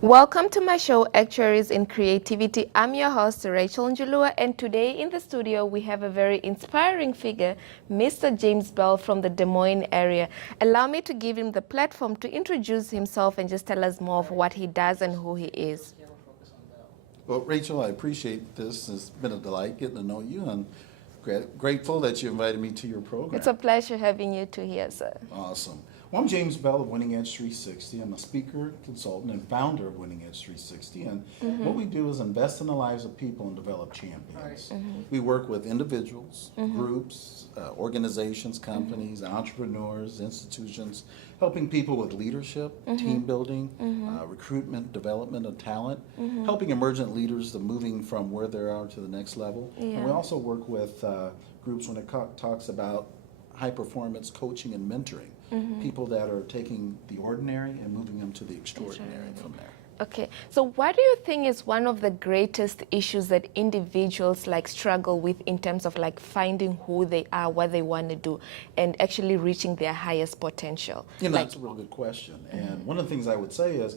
Welcome to my show, Actuaries in Creativity. I'm your host, Rachel Njulua, and today in the studio we have a very inspiring figure, Mr. James Bell from the Des Moines area. Allow me to give him the platform to introduce himself and just tell us more of what he does and who he is. Well, Rachel, I appreciate this. It's been a delight getting to know you, and grateful that you invited me to your program. It's a pleasure having you two here, sir. Awesome. Well, I'm James Bell of Winning Edge 360. I'm a speaker, consultant, and founder of Winning Edge 360. And what we do is invest in the lives of people and develop champions. We work with individuals, groups, organizations, companies, entrepreneurs, institutions, helping people with leadership, team building, recruitment, development of talent, helping emergent leaders to moving from where they are to the next level. And we also work with groups when it talks about high performance coaching and mentoring. People that are taking the ordinary and moving them to the extraordinary from there. Okay, so what do you think is one of the greatest issues that individuals struggle with in terms of finding who they are, what they want to do, and actually reaching their highest potential? You know, that's a real good question. And one of the things I would say is,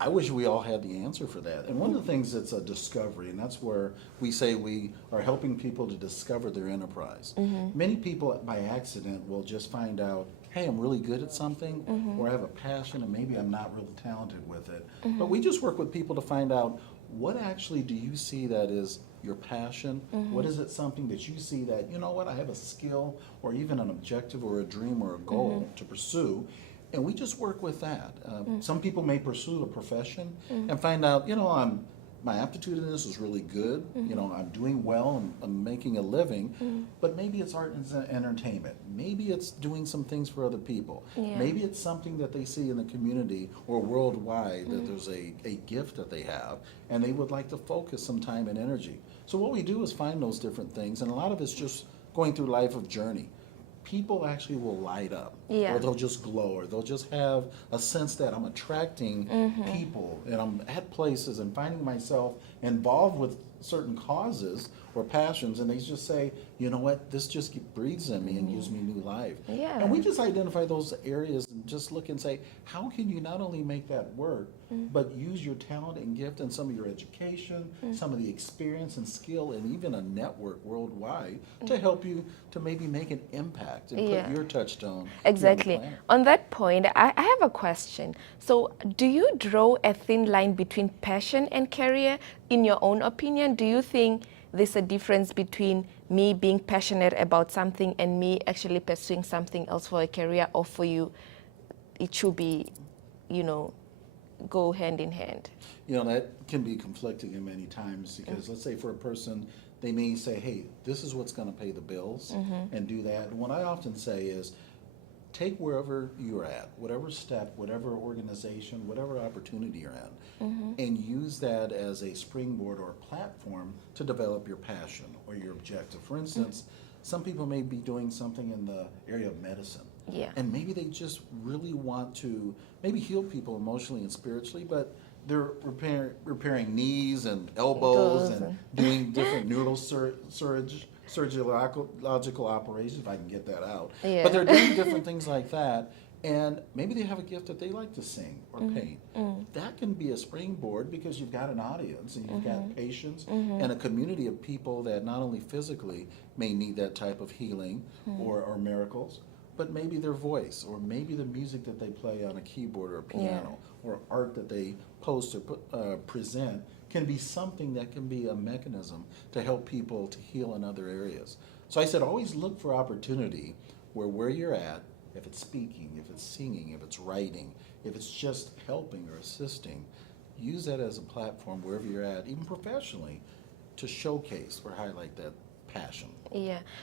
I wish we all had the answer for that. And one of the things that's a discovery, and that's where we say we are helping people to discover their enterprise. Many people by accident will just find out, hey, I'm really good at something, or I have a passion and maybe I'm not really talented with it. But we just work with people to find out, what actually do you see that is your passion? What is it something that you see that, you know what, I have a skill or even an objective or a dream or a goal to pursue? And we just work with that. Some people may pursue a profession and find out, you know, my aptitude in this is really good. You know, I'm doing well, I'm making a living, but maybe it's art and entertainment. Maybe it's doing some things for other people. Maybe it's something that they see in the community or worldwide that there's a gift that they have and they would like to focus some time and energy. So what we do is find those different things, and a lot of it's just going through life of journey. People actually will light up, or they'll just glow, or they'll just have a sense that I'm attracting people, and I'm at places and finding myself involved with certain causes or passions, and they just say, you know what, this just breathes in me and gives me new life. And we just identify those areas and just look and say, how can you not only make that work, but use your talent and gift and some of your education, some of the experience and skill, and even a network worldwide to help you to maybe make an impact and put your touchstone. Exactly. On that point, I have a question. So do you draw a thin line between passion and career? In your own opinion, do you think there's a difference between me being passionate about something and me actually pursuing something else for a career, or for you, it should be, you know, go hand in hand? You know, that can be conflicting in many times because let's say for a person, they may say, hey, this is what's going to pay the bills and do that. And what I often say is, take wherever you're at, whatever step, whatever organization, whatever opportunity you're in, and use that as a springboard or a platform to develop your passion or your objective. For instance, some people may be doing something in the area of medicine. And maybe they just really want to maybe heal people emotionally and spiritually, but they're repairing knees and elbows and doing different surgical operations, if I can get that out. But they're doing different things like that, and maybe they have a gift that they like to sing or paint. That can be a springboard because you've got an audience and you've got patients and a community of people that not only physically may need that type of healing or miracles, but maybe their voice, or maybe the music that they play on a keyboard or a piano, or art that they post or present can be something that can be a mechanism to help people to heal in other areas. So I said, always look for opportunity where you're at, if it's speaking, if it's singing, if it's writing, if it's just helping or assisting, use that as a platform wherever you're at, even professionally, to showcase or highlight that passion.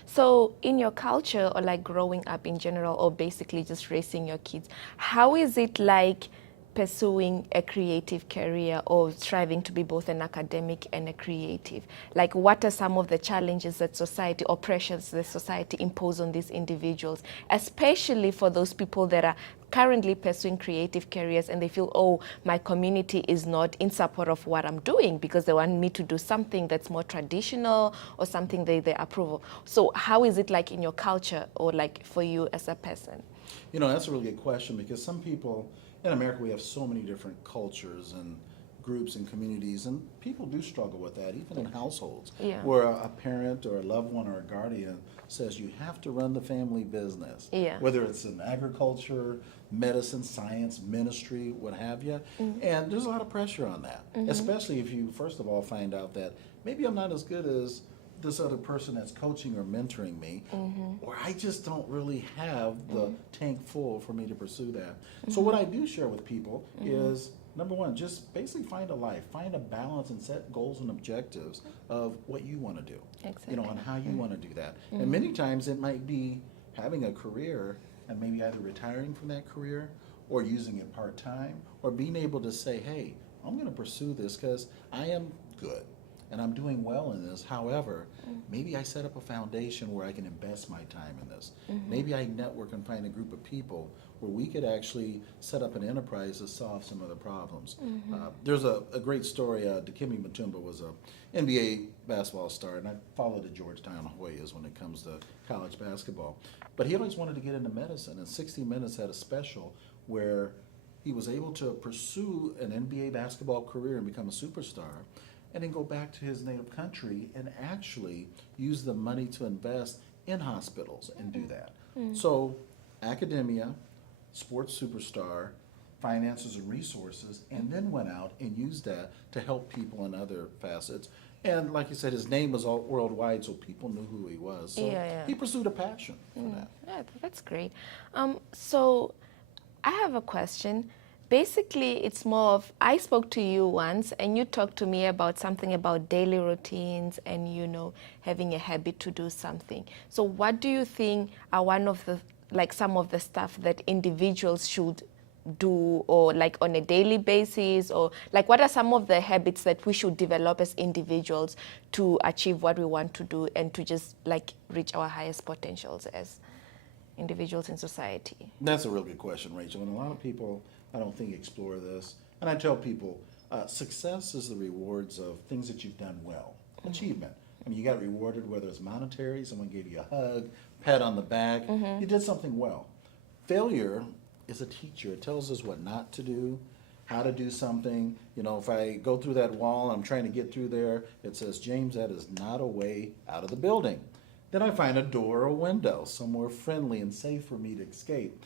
So in your culture, or growing up in general, or basically just raising your kids, how is it like pursuing a creative career or striving to be both an academic and a creative? What are some of the challenges that society or pressures that society impose on these individuals, especially for those people that are currently pursuing creative careers and they feel, oh, my community is not in support of what I'm doing because they want me to do something that's more traditional or something they approve of. So how is it like in your culture or like for you as a person? You know, that's a really good question because some people in America, we have so many different cultures and groups and communities, and people do struggle with that, even in households, Yeah. where a parent or a loved one or a guardian says you have to run the family business, Yeah. whether it's in agriculture, medicine, science, ministry, what have you. And there's a lot of pressure on that, especially if you, first of all, find out that maybe I'm not as good as this other person that's coaching or mentoring me, or I just don't really have the tank full for me to pursue that. So what I do share with people is, number one, just basically find a life, find a balance and set goals and objectives of what you want to do, you know, and how you want to do that. And many times it might be having a career and maybe either retiring from that career or using it part-time or being able to say, hey, I'm going to pursue this because I am good and I'm doing well in this. However, maybe I set up a foundation where I can invest my time in this. Maybe I network and find a group of people where we could actually set up an enterprise to solve some of the problems. There's a great story. Dikembe Mutombo was a NBA basketball star, and I followed the Georgetown Hoyas when it comes to college basketball. But he always wanted to get into medicine, and 60 Minutes had a special where he was able to pursue an NBA basketball career and become a superstar, and then go back to his native country and actually use the money to invest in hospitals and do that. So academia, sports superstar, finances and resources, and then went out and used that to help people in other facets. And like you said, his name was all worldwide, so people knew who he was. So he pursued a passion for that. Yeah, that's great. So I have a question. Basically, it's more of, I spoke to you once and you talked to me about something about daily routines and, you know, having a habit to do something. So what do you think are one of the, like some of the stuff that individuals should do or like on a daily basis, or like what are some of the habits that we should develop as individuals to achieve what we want to do and to just like reach our highest potentials as individuals in society? That's a real good question, Rachel. And a lot of people, I don't think, explore this. And I tell people, success is the rewards of things that you've done well. Achievement. I mean, you got rewarded, whether it's monetary, someone gave you a hug, pat on the back, you did something well. Failure is a teacher. It tells us what not to do, how to do something. You know, if I go through that wall, I'm trying to get through there, it says, James, that is not a way out of the building. Then I find a door or a window, somewhere friendly and safe for me to escape.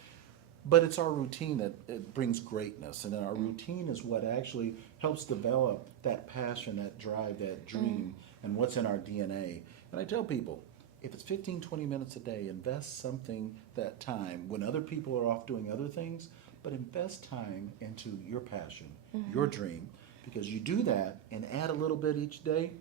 But it's our routine that it brings greatness, and then our routine is what actually helps develop that passion, that drive, that dream, and what's in our DNA. And I tell people, if it's 15, 20 minutes a day, invest something that time when other people are off doing other things, but invest time into your passion, your dream, because you do that and add a little bit each day,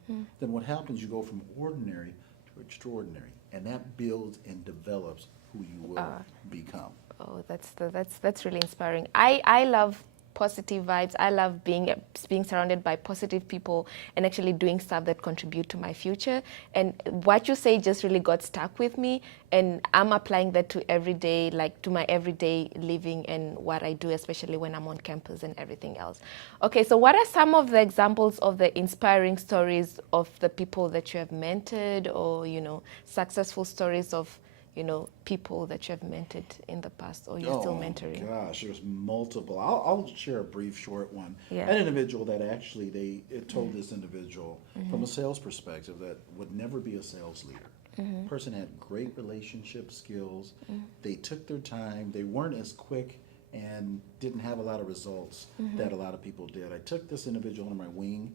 then what happens, you go from ordinary to extraordinary, and that builds and develops who you will become. Oh, that's really inspiring. I love positive vibes. I love being surrounded by positive people and actually doing stuff that contribute to my future. And what you say just really got stuck with me, and I'm applying that to everyday, like to my everyday living and what I do, especially when I'm on campus and everything else. Okay, so what are some of the examples of the inspiring stories of the people that you have mentored, or you know, successful stories of, you know, people that you have mentored in the past or you're still mentoring? Oh gosh, there's multiple. I'll share a brief, short one. Yeah. An individual that actually it told this individual from a sales perspective that would never be a sales leader. Person had great relationship skills. They took their time. They weren't as quick and didn't have a lot of results that a lot of people did. I took this individual under my wing,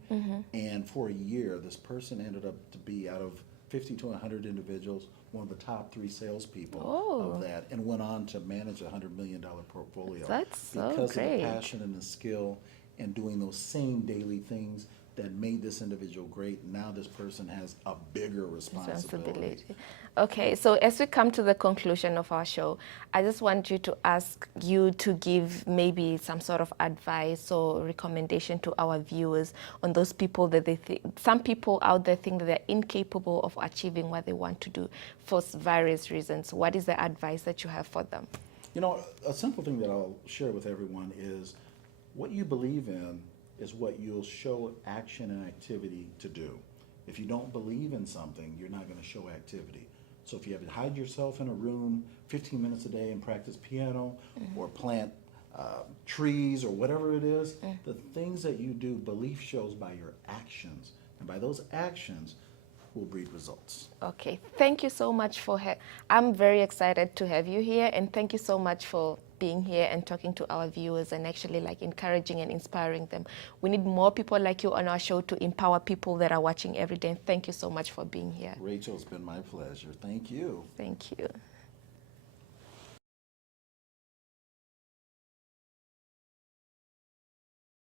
and for a year, this person ended up to be, out of 50 to 100 individuals, one of the top 3 salespeople of that, and went on to manage a $100 million portfolio. That's so because great. of the passion and the skill and doing those same daily things that made this individual great. Now this person has a bigger responsibility. Okay, so as we come to the conclusion of our show, I just want you to ask you to give maybe some sort of advice or recommendation to our viewers on those people that they think, some people out there think that they're incapable of achieving what they want to do for various reasons. What is the advice that you have for them? You know, a simple thing that I'll share with everyone is what you believe in is what you'll show action and activity to do. If you don't believe in something, you're not going to show activity. So if you have to hide yourself in a room 15 minutes a day and practice piano or plant trees or whatever it is, the things that you do, belief shows by your actions. And by those actions will breed results. Okay, thank you so much I'm very excited to have you here, and thank you so much for being here and talking to our viewers and actually like encouraging and inspiring them. We need more people like you on our show to empower people that are watching every day. And thank you so much for being here. Rachel, it's been my pleasure. Thank you. Thank you.